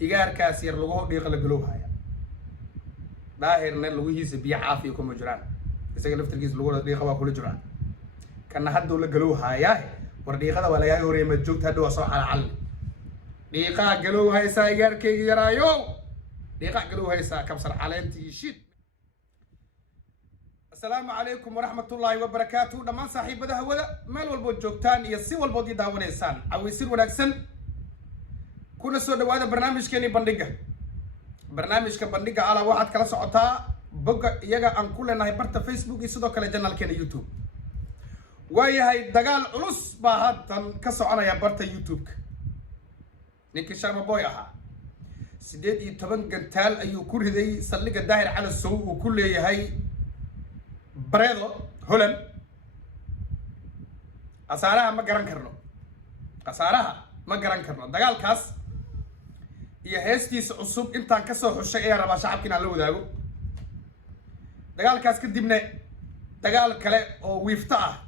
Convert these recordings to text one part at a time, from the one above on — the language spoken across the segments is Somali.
igaarkaas yar lagu dhiiqa la galowhaya daahirna lagu hiisa biyo caafiya kuma jiraan isaga laftirkiisa lagu dhiiqa waa kula jiraan kana hadda la galowhaya war dhiiqada waa laga horeeyay ma joogta hadda waa soo calacalin dhiiqa galowhaysa igaarkayga yaraayo dhiiqa galowhaysa kabsar caleentii shid. السلام عليكم ورحمة الله وبركاته دمان صاحب هذا هو مال والبود جوكتان يسي والبود يداون إنسان أو يصير ونكسن كنا سودا هذا برنامج كني بندقة برنامج كبندقة على واحد كلا سعطاء بقى يجا أن كلنا هيبرت فيسبوك يسودا كلا جنال كني يوتيوب وهي هاي دجال علوس بعد كسر أنا يبرت يوتيوب نيكي شرم بويها سيدي تبان قتال أيو كل هذي سلك الداهر على السوق وكل هاي بريدو هولن أسارها ما جران كرنو أسارها ما جران كرنو دجال كاس يهستيس عصوب أنت كسر الشيء يا ربع شعب كنا لو داعو دجال كاس كديمنا دجال كله أو ويفتح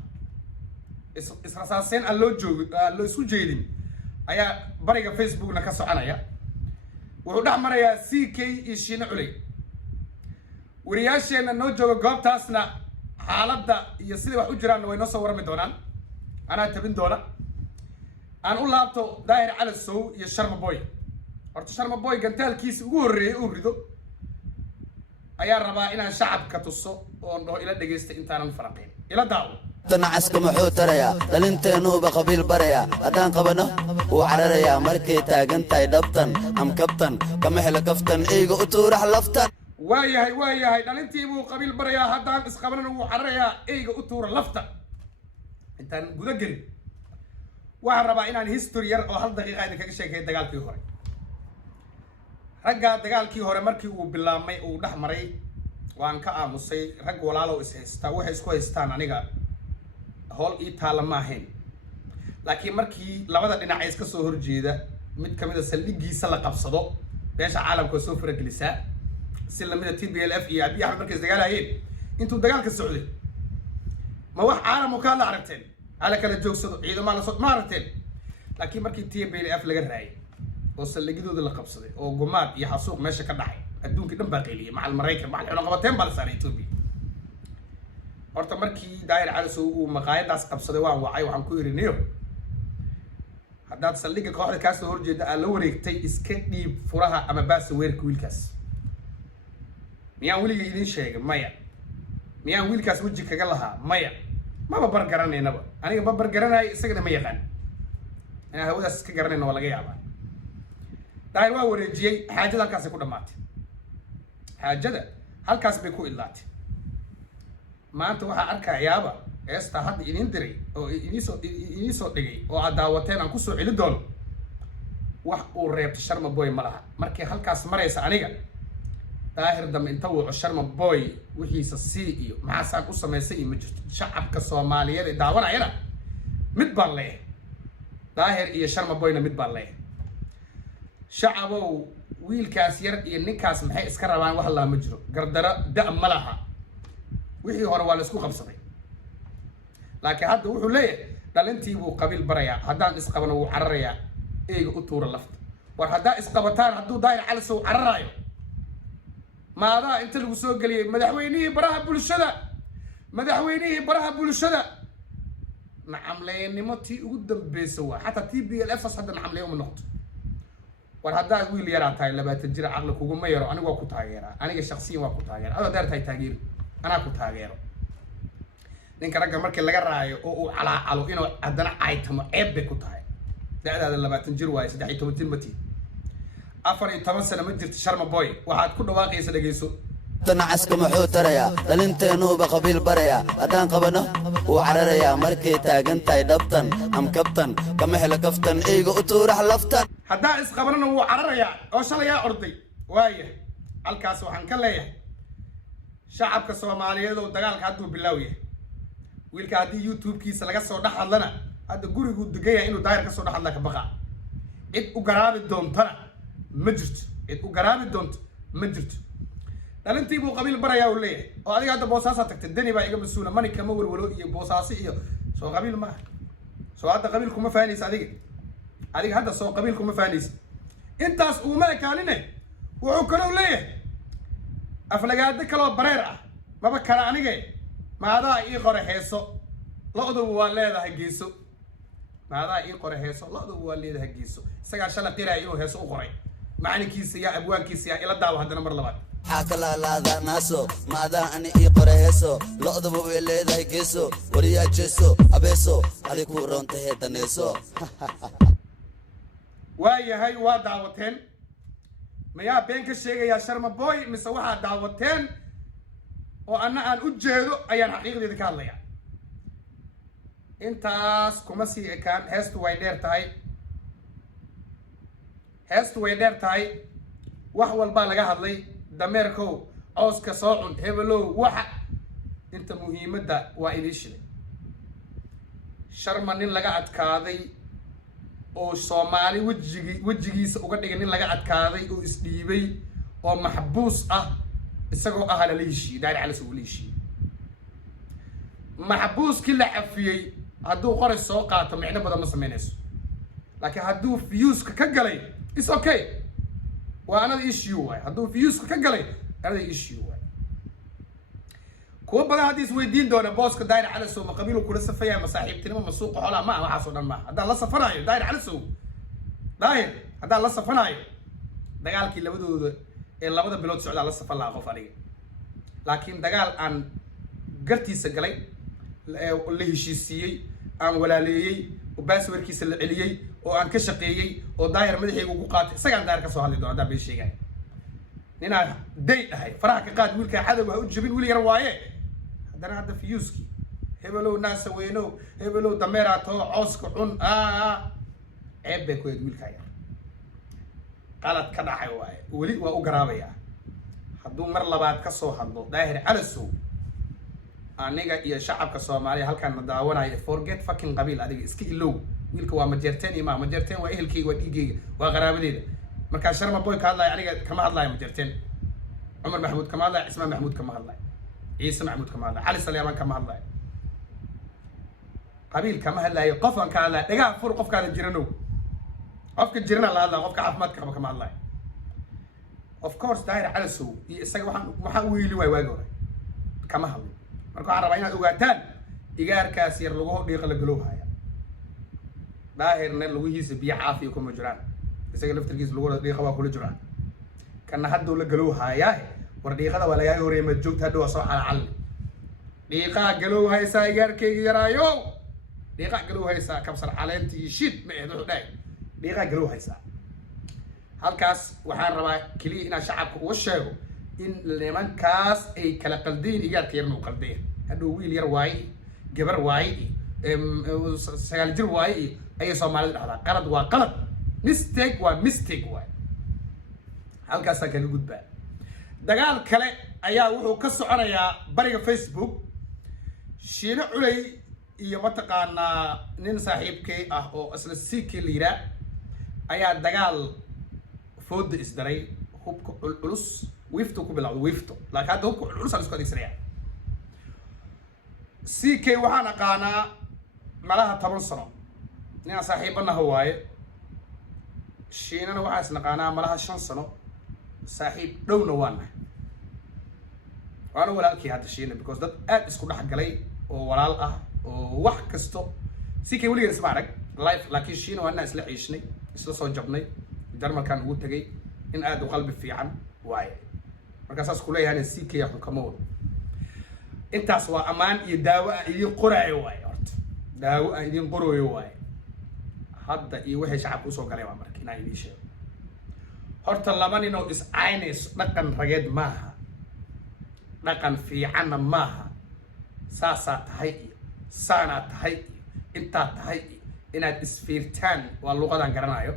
إسرائيل اللو سوجيدين أيا بريجا فيسبوك نكسر أنا يا وده مرة يا CK إيشين علي ورياشين نوجو قاب تاسنا حالدا يصير وحجران وينصور ورا مدونان أنا تبين دولا أنا أقول لابتو داير على السو يشرم بوي أرتو شرم بوي قنتال كيس أوريدو أيا ربا إنا شعب كتصو ونو إلى دقيست إنتان الفرقين إلى داو تنعسكم حوتريا دلنتينو بقبيل بريا أدان قبنا وعرريا مركي تاقنتاي دبتن أم كبتن كمحل كفتن إيغو أتورح لفتن وايهاي دلنتي بو قبيل بريا هدان اسقبنا وعرريا إيغو أتور لفتن إنتان قد قريب waxaan rabaa inaan history yar oo hal daqiiqo idin kaga sheekeeyo dagaalkii hore ragga dagaalkii hore markii uu bilaabmay uu dhex maray waan ka aamusay rag walaalo is haystaa waxay isku haystaan aniga hool ii taala ma ahayn laakiin markii labada dhinac ay iska soo horjeeda mid kamid ah saldhigiisa la qabsado beesha caalamka soo faragelisa si lamida TPLF iyo Abiy Ahmed markay dagaalayeen intuu dagaalka socday ma wax caalam oo kala aragteen على كلا جوكسو عيد ما لصوت مرتين لكن مركي TPLF laga raayay oo salligidooda la qabsaday oo gumaad iyo xasuuq meesha ka dhacay adduunka dhan baa qeyliyay macal Mareykan macal cunaqabateen baa la saaray Ethiopia horta markii daayir cali soo uu maqaayadaas qabsaday waan wacay waxaan ku irinayo haddaad salliga kooxda ka soo horjeeda aan la wareegtay iska dhiib furaha ama baas weerka wiilkaas miyaan wiliga idin sheegay maya miyaan wiilkaas waji kaga lahaa maya ما ببرجرني نبا أنا ببرجرنا يسقط ما يقان أنا هو ده سك جرنا ولا جاي عبا ده هو ورجيء حاجة ده كاس يكون مات حاجة ده هل كاس بيكون إلات ما أنت واحد أركع يابا استهاد يندري أو ينيسو دقي أو عداوتين أنكو سو على دول واحد وريب الشرم بوي مرها مركي هل كاس مريس عنيجا daahir dam inta uu sharma boy wixiisa sii iyo maxaa saan u sameysay ma jirto shacabka Soomaaliyeed ee daawanayna mid baan leeyahay daahir iyo sharma boyna mid baan leeyahay shacabow wiilkaas yar iyo ninkaas maxay iska rabaan wax la ma jiro gardara da ma laha wixii hore waa la isku qabsaday laakiin hadda wuxuu leeyahay dhalintii buu qabiil baraya haddaan isqabano uu cararaya eega u tuura lafta war haddaa isqabataan hadduu daahir cali soo cararayo ماذا أنت اللي بسوق لي مدحويني براها بولشدا نعم لين نمتي قدام بيسوا حتى TPLF صدق نعم ليهم النقط وهذا ويل يرى تاي لما تجري عقلك وقوم ما يرى أنا وأكو تاجر أنا شخصيا وأكو تاجر أنا دار تاي تاجر أنا أكو تاجر لأن كرجع مركز لقى رأي أو على إنه أدنى أيتم أب كو تاجر ده لما تنجر وايس ده أيتم تنبتي أفر يتمسنا مدير شرم بوي وعاد كل واقع يسلقيسو تنعسكم حوتريا دلنتينو بقبيل بريا أدان قبنا وعرريا مركي تاقنتاي دبتن أم كبتن كمحل كفتن إيغو أتورح لفتن حدا إسقبرنا وعرريا أو شليا أرضي وايه الكاس وحن كليه شعب كصومالية لو دقالك هدو باللاوية ويلك هدي يوتيوب كيس لغا صودح لنا هذا قوري قد دقيا إنو داير كصودح لك بقى إد أقراب الدون ترى مجرد إد أقراب الدون مجرد دلنتي بو قبيل بريا وليه oo adiga hadda boosaasa tagtay dani baa iga masuula mani kama walwalo iyo boosaasi iyo soo qabiil ma soo hadda qabiil kuma faanaysa adiga hadda soo qabiil kuma faanaysa intaas uma ekaanine wuxuu kaloo leeyahay aflagaado kaloo bareer ah maba kala anige maadaa ii qore heeso lo-duba waa leedahay geeso maadaa ii qore heeso lo-duba waa leedahay geeso isagaa shala qiraya inuu heeso u qoray macalinkiisa yaa abwaankiisa yaa ila daawo haddana mar labaad xaakalaalaada naaso maadaa ani ii qore heeso lo-duba way leedahay geeso wariyaa jeeso abeeso adi kuu roontahe daneeso waayahay waa daawateen mayaa been ka sheegayaa sharma boy mise waxaa daawateen oo anna aan u jeedo ayaan xaqiiqdeeda ka hadlayaa intaas kuma sii ekaan heestu way dheer tahay wax walbaa laga hadlay dameerkow cooska soo cun hebelow waxa inta muhiimadda waa idii shilay sharma nin laga adkaaday oo Soomaali wajigiisa uga dhigay nin laga adkaaday oo isdhiibay oo maxbuus ah isagoo ah la leeshii daari cali soo leeshii maxbuuskii la cafiyay hadduu qoray soo qaato micno badan ma sameynayso laakiin hadduu fiyuuska ka galay is okay waa another issue waay hadduu fiyuuska ka galay another issue waay kuwa badan haddii isweydiin doona booska daari cali soo ma qabiilu kula safaya ma saaxiibtinimo ma suuqa xoolaha ma waxaas oo dhan ma haddaan la safanayo daari cali soo haddaan la safanayo dagaalkii labadooda ee labada bilood socdaa la safan lahaa qof aniga laakiin dagaal aan gartiisa galay la heshiisiiyey aan walaaleeyey oo baaswarkiisa la celiyey oo aan ka shaqeeyey oo daayar madaxayga ugu qaatay isagaan daayar ka soo hadli doona haddaan bay sheegay ninaan day dhahay faraha ka qaad wiilkaa cadowga ha u jabin wiil yar waaye haddana hadda fiyuuski hebelow naasa weynow hebelow dameeraa too cooska cun ceeb bay ku eed wiilkaa yar qalad ka dhacay waaye weli waa u garaabayaa hadduu mar labaad ka soo hadlo daahir calasow aniga iyo shacabka Soomaaliya halkaan ma daawanayo forget fucking qabiil adiga iska ilow wiilka waa majeerteen ima majeerteen waa ehelkayga waa dhiigayga waa qaraabadeeda marka sharma boy ka hadlay aniga kama hadlayo majeerteen Umar Mahmoud kama hadlay Ismaan Mahmoud kama hadlay Ciise Mahmoud kama hadlay Ali Salyaman kama hadlay qabiil kama hadlayo qof aan ka hadlay dhagaa fur qofkaada jirano qofka jirana la hadlay qofka caafimaadka qaba kama hadlay of course daahir calasow iyo isaga waxaan u wiili waagi hore kama hadlo marka waxaan rabaa inaad ogaataan igaarkaas yar lagu dhiiqa la galoo haya daahirna laguhiisa biyo caafiya kuma jiraan isaga laftirkiisa lagu dhiiqa waa kula jiraan kana hadda la galoo haya war dhiiqada waa laga horeeyay ma joogta hadda waa soo xalal dhiiqa galoo haysa igaarkayga yaraayo dhiiqa galoo haysa kabsar caleenti shit ma eedo dhaay dhiiqa galoo haysa halkaas waxaan rabaa kaliya inaan shacabka uga sheego in nimankaas ay kala qaldeen igaarka yarna u qaldeen hadhow wiil yar waaye gabar waaye sagaal jir waaye ayay Soomaalida dhaxdaa qalad waa qalad mistake waa mistake waaye halkaasaan kaga gudbaa dagaal kale ayaa wuxuu ka soconayaa bariga Facebook Shiine Culey iyo mataqaanaa nin saaxiibkay ah oo isla siikii liira ayaa dagaal fooda isdaray hubka culus wifto ku bilowday wifto laakiin hadda hubka culus aan isku adeegsanaya CK waxaan aqaanaa malaha 10 sano nin saaxiibanaha waaye Shiinana waxaan isnaqaanaa malaha 5 sano saaxiib dhowna waana walaalkii hadda Shiina because dad aad isku dhex galay oo walaal ah oo wax kasto CK weligeed isma arag life laakiin Shiina waana isla ciishnay isla soo jabnay jarmalkan ugu tagay in aad u qalbi fiican waaye markaas ku leeyahay CK ya xukamo intaas waa amaan iyo daawo idin qoraayo waaye horta daawo idin qorooyo waaye hadda iyo wixii shacabku soo galay waa markii inay idin sheego horta laba nin oo is aynays dhaqan rageed maaha dhaqan fiican maaha saasa tahay saana tahay inta tahay inaad isfiirtaan waa luqadan garanayo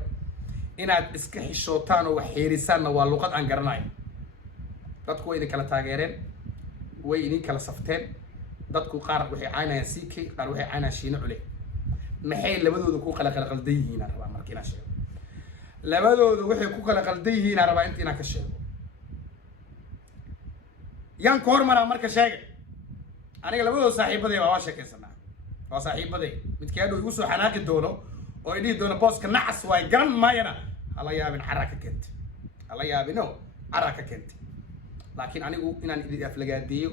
inaad iska xishootaan oo wax xiriisaanna waa luqad aan garanayo dadku way idin kala taageereen way idin kala safteen dadku qaar waxay caynayaan CK qaar waxay caynayaan Shiine Culey maxay labadooda ku kala qaldan yihiin aan rabaa markii aan sheego labadooda waxay ku kala qaldan yihiin aan rabaa inta ka sheego yan kormara marka sheegay aniga labadooda saaxiibaday waa sheekaysanaa waa saaxiibaday midkii aad igu soo xanaaqi doono oo idii doono booska nacas way garan maayana alla yaabin cara ka keentay alla yaabino cara ka keentay laakiin anigu inaan idin aflagaadeeyo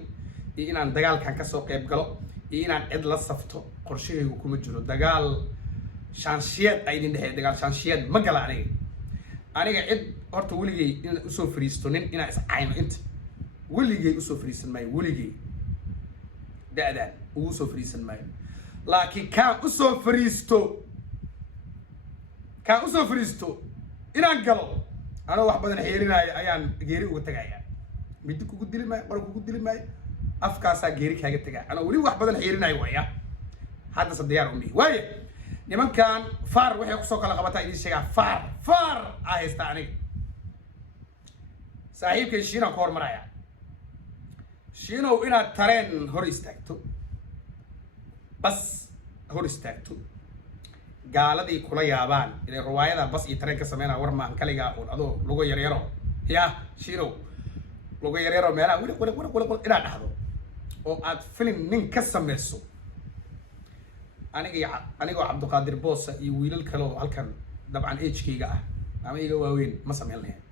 iyo inaan dagaalkan ka soo qayb galo iyo inaan cid la safto qorshahaygu kuma jiro dagaal shanshiyeed ay idin dhexeey dagaal shanshiyeed ma gala aniga cid horta weligay inaan usoo fariisto nin inaan iscayno inta weligay usoo fariisan maayo weligay da'daan ugu soo fariisan maayo laakiin kaan usoo fariisto inaan galo anoo wax badan xeerinaayo ayaan geeri uga tagayaa midi kugu dili maayo qor kugu dili maayo afkaasaa geeri kaaga tagaa anoo weli wax badan xeerinaayo waya hadda diyaar u mihi waaye nimankan faar waxay kusoo kala qabataa idin sheegaa faar aa haysta aniga saaxiibkay shiinaan ku hormaraya shiinow inaad tareen hor istaagto bas hor istaagto gaaladii kula yaabaan inay riwaayada bas iyo tareen ka sameynaa war maan kaligaa uun adoo lugo yaryaro ya shiinow lugo yaryaro meelaha wili inaad dhahdo oo aad film nin ka sameyso anigoo cabdiqaadir boosa iyo wiilal kale oo halkan dabcan agekayga ah ama iga waaweyn ma sameyn lahayn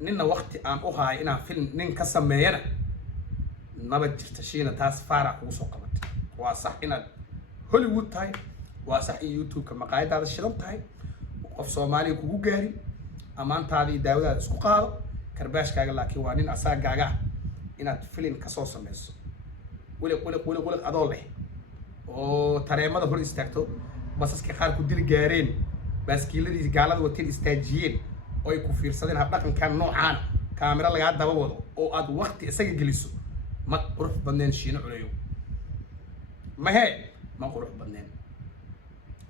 ninna waqti aan u haay inaan film nin ka sameeyana maba jirta shiina taas faara kugu soo qabatay waa sax inaad Hollywood tahay waa sax in YouTube-ka maqaayadaada shidan tahay qof Soomaaliya kugu gaarin amaantaadii daawadaada isku qaado karbaashkaaga laakiin waa nin asaagaaga inaad film ka soo sameyso wali adoo leh oo tareemada hor istaagto basaska qaar ku dil gaareen baaskiiladii gaalada wateen istaajiyeen oo ay ku fiirsadeen hab dhaqankan noocaan kaamira laga daba wado oo aad waqti isaga geliso ma qurux badneen shiino culeeyo ma qurux badneen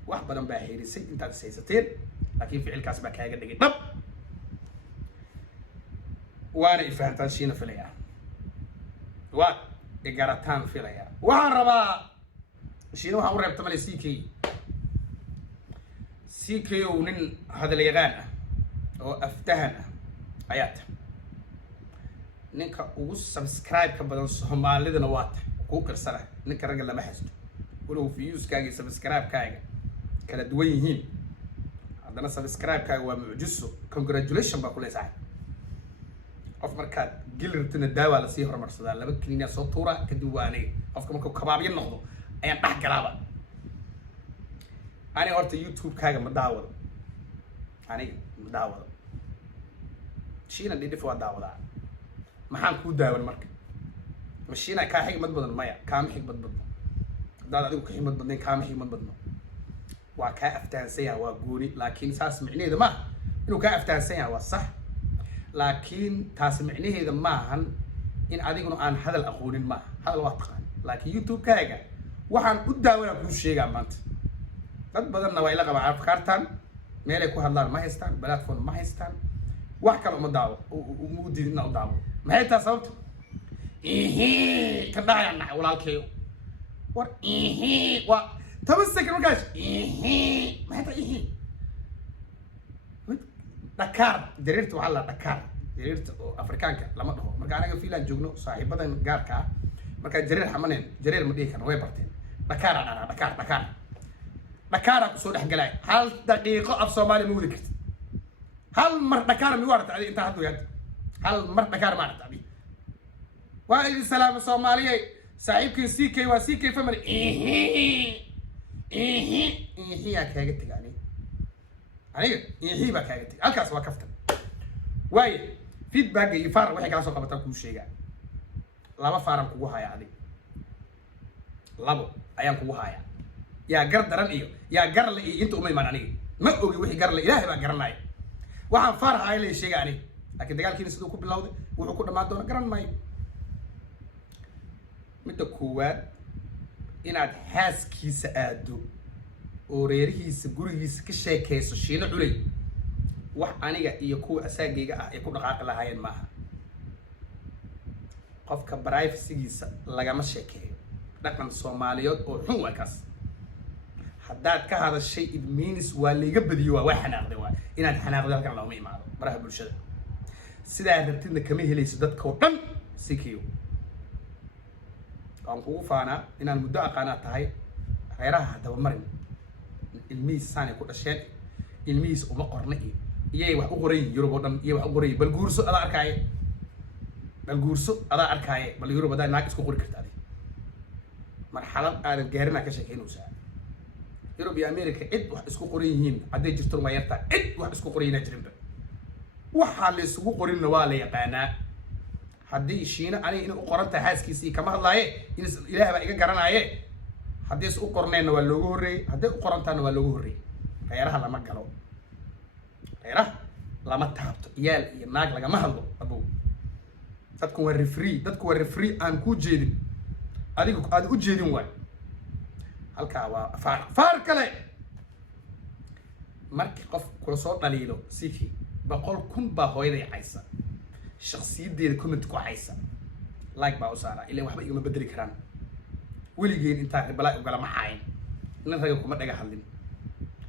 wax badan baa heerisay intaad saysateen laakiin ficilkaas baa kaaga dhigay dhab waana ifahantaan shiino filaya waa igarataan filaya waxaan rabaa shiino waxaan u reebta male CK oo nin hadal yaqaan ah oo aftahan ah ayaa tahay ninka ugu subscribe ka badan Soomaalidana waa tahay ku karsana ninka ragga lama haysto walow views-kaaga iyo subscribe-kaaga kala duwan yihiin haddana subscribe-kaaga waa mucjiso congratulations baa kula saaxiib qof markaad gilirtana daawa la sii horumarsadaa laba kiniina soo tuura kadib waa aniga qofka markuu kabaabyo noqdo ayaan dhex galaaba aniga horta YouTube-kaaga ma daawado aniga ma daawado shiina dhidhif waa daawadaa maxaan kuu daawan marka mashiina kaa xigmad badan maya kaama xigmad badno haddaad adigu ka xigmad badnayn kaama xigmad badno waa kaa aftahansan yaha waa gooni laakiin saas micnaheeda maaha inuu kaa aftahansan yaha waa sax laakiin taas micnaheeda maahan in adiguna aan hadal aqoonin maaha hadal waa taqaan laakiin YouTube-kaaga waxaan u daawanaa kuu sheegaa maanta dad badanna waa ila qabaan afkaartan meelay ku hadlaan ma haystaan platform ma haystaan wax kale uma daawo uma diidina u daawo maxay tahay sababta kan dhahayaan nahay walaalkeeyo war waa 10 second markaas maxay tahay Dakar dareerta waxaa la Dakar dareerta oo Afrikaanka lama dhaho marka anaga fiilan joogno saaxiibadan gaarka ah marka jareer xamaneen jareer ma dhihi karno way barteen Dakar ana Dakar ku soo dhex galay hal daqiiqo af Soomaali ma wadi kartid hal mar Dakar mi warta inta haddu yaad hal mar Dakar ma aragtay waa idin salaam Soomaaliyeey saaxiibkii CK waa CK family yaa kaaga tagaani aniga baa kaaga tagay halkaas waa kaftan waaye feedback iyo faar waxay kala soo qabataa kuu sheegaa laba faaran kugu haya adiga labo ayaan kugu haya yaa gar daran iyo yaa gar la iyo inta uma imaan aniga ma ogi wixii gar la ilaahay baa garanaya waxaan faar haay la sheegaa aniga laakiin dagaalkiina siduu ku bilowday wuxuu ku dhamaan doona garan maayo midda koowaad inaad xaaskiisa aado oo reerihiisa gurigiisa ka sheekeyso shiino culey wax aniga iyo kuwa asaagayga ah ay ku dhaqaaqi lahaayeen maaha qofka privacy-giisa lagama sheekeeyo dhaqan Soomaaliyeed oo xun waa kaas haddaad ka hadashay it means waa layga badiyo waa xanaaqday waa inaad xanaaqdo halkan looma imaado baraha bulshada sidaa rabtidna kama helayso dadka oo dhan sikiyo aan kugu faanaa inaan muddo aqaanaa tahay reeraha hadaba marin ilmihiisa saanay ku dhasheen ilmihiisa uma qorna iyo iyay wax u qorayin Yurub oo dhan iyo wax u qorayin bal guurso adaa arkaaye bal Yurub adaa naag isku qori kartaa marxalad aan gaarina ka sheekeynaysaa Yurub iyo America cid wax isku qoran yihiin haday jirto ma yarta cid wax isku qorayna jirinba waxa la isugu qorinna waa la yaqaanaa haddii Shiina ani inuu u qoranta xaaskiisii kama hadlaaye in Ilaahay baa iga garanaaye haddii is u qornayna waa loogu horeeyay haddii u qorantaana waa loogu horeeyay reeraha lama galo reeraha lama taabto iyaal iyo naag lagama hadlo abow dadku waa referee aan ku jeedin adigu aad u jeedin waay halkaa waa faar kale markii qof kula soo dhaliilo siki 100,000 baa hooyaday caysa shakhsiyadeeda comment ku caysa like baa u saara ilaa waxba igama bedeli karaan weligeen intaa ribalay u gala ma cayn nin raga kuma dhaga hadlin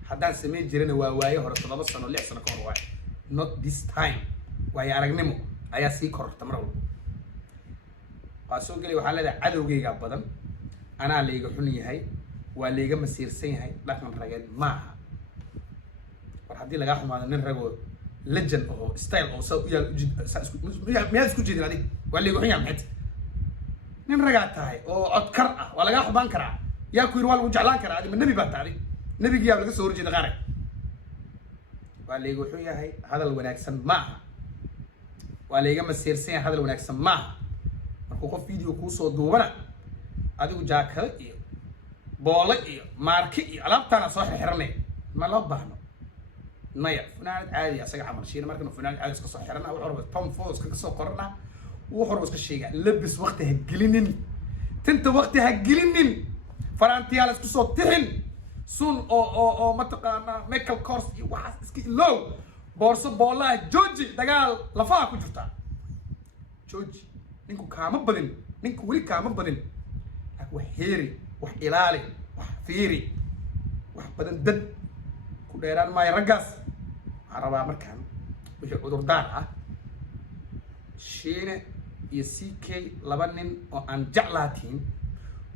haddaan sameyn jirana waa waaye hore 7 sano 6 sano ka hor waay not this time waaye aragnimo ayaa sii kororta mar walba waa soo galay waxaa leedahay cadowgayga badan anaa layga xun yahay waa layga masiirsan yahay dhaqan rageed maaha war haddii lagaa xumaado nin ragoo legend oo style oo soo yaal miyaad isku jeedin adig waa layga xun yahay maxay nin ragaa tahay oo codkar ah waa lagaa xubaan karaa yaa ku yiri waa lagu jeclaan karaa adiga nabi baa tahay nabigiyaa laga soo horjeeda qaar waa layga xun yahay hadal wanaagsan maaha waa layga masiirsan yahay hadal wanaagsan maaha markuu qof video kuu soo duubana adigu jaakada iyo boole iyo maarki iyo alaabtaana soo xirxiranay ma loo baahno maya funaanad caadi asaga camal shiina markana funaanad caadi iska soo xirana wuxuu rabo Tom Ford iska soo qorna wuxuu rabo iska sheega labis waqti ha gelinin tinta waqti ha gelinin farantiyaal isku soo tixin sun oo mataqaana Michael Kors iyo waxaas iska low boorso boolaha George dagaal lafaha ku jirta George ninku kaama badin ninku wali kaama badin wax heeri wax ilaali wax fiiri wax badan dad ku dheeraan maay raggaas arabaa markaan wixii cudurdaar ah Shiine iyo CK laba nin oo aan jeclaatiin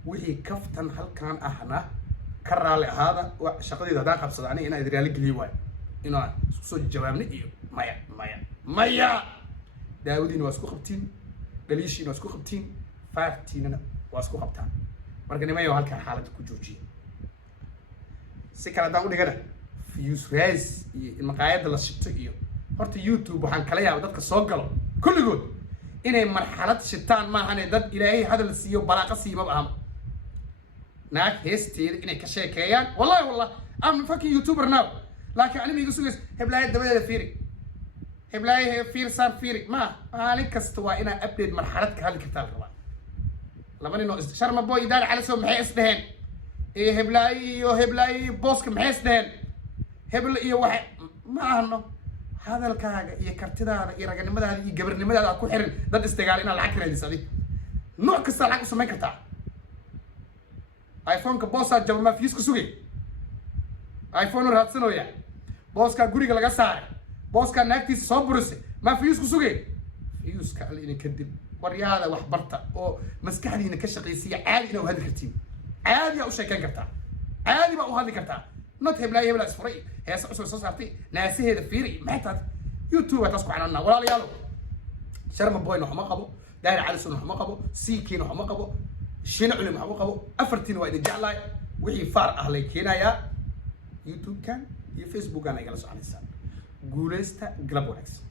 wixii kaftan halkaan ahna ka raali ahaada shaqadeeda hadaan qabsado aniga inaan raali geliyo waay inaan isku soo jawaabni iyo maya daawadiina waa isku qabtiin dhaliishiina waa isku qabtiin faartiina waa isku qabtaan marka nimayo halkaan xaaladda ku joojiyo si kala daan u dhigana views rise iyo maqaayada la shito iyo horta YouTube waxaan kala yaabaa dadka soo galo kulligood inay marxalad shitaan maahan dad Ilaahay hadal siiyo baraaqa siima baaham naag heesteeda inay ka sheekeeyaan wallahi I'm fucking YouTuber now laakiin anima igu sugays heblaayad dabadeeda fiiri heblaayay fiirsan fiiri ma maalin kasta waa inaa update marxalad ka hadli kartaa rabaa lama nin oo sharma boy idaal cali soo maxay isdheen heblaay booska maxay isdheen hebel iyo wax ma ahno hadalkaaga iyo kartidaada iyo raganimadaada iyo gabarnimadaada ku xirin dad istigaal ina lacag raadis adig nooc kasta lacag u sameyn kartaa iPhone ka boosa jaba ma fiis ku sugay iPhone raadsanooya booska guriga laga saaray booska naagtiisa soo burisay ma fiis ku sugay fiiska alina kadib waryaada wax barta oo maskaxdiina ka shaqeysiya caadi inuu hadli kartiin caadi u sheekan kartaa caadi ba u hadli kartaa not heblaay isfuray heesa usoo soo saartay naasaheeda fiiri maxay tahay YouTube taas ku xanaanna walaalayaal sharma boy waxma qabo daahir cali sun waxma qabo CK waxma qabo Shiina culim waxma qabo afartiin waa idin jeclaay wixii faar ah lay keenayaa YouTube kan iyo Facebook kan ay kala soconaysaan guuleysta galab wanaagsan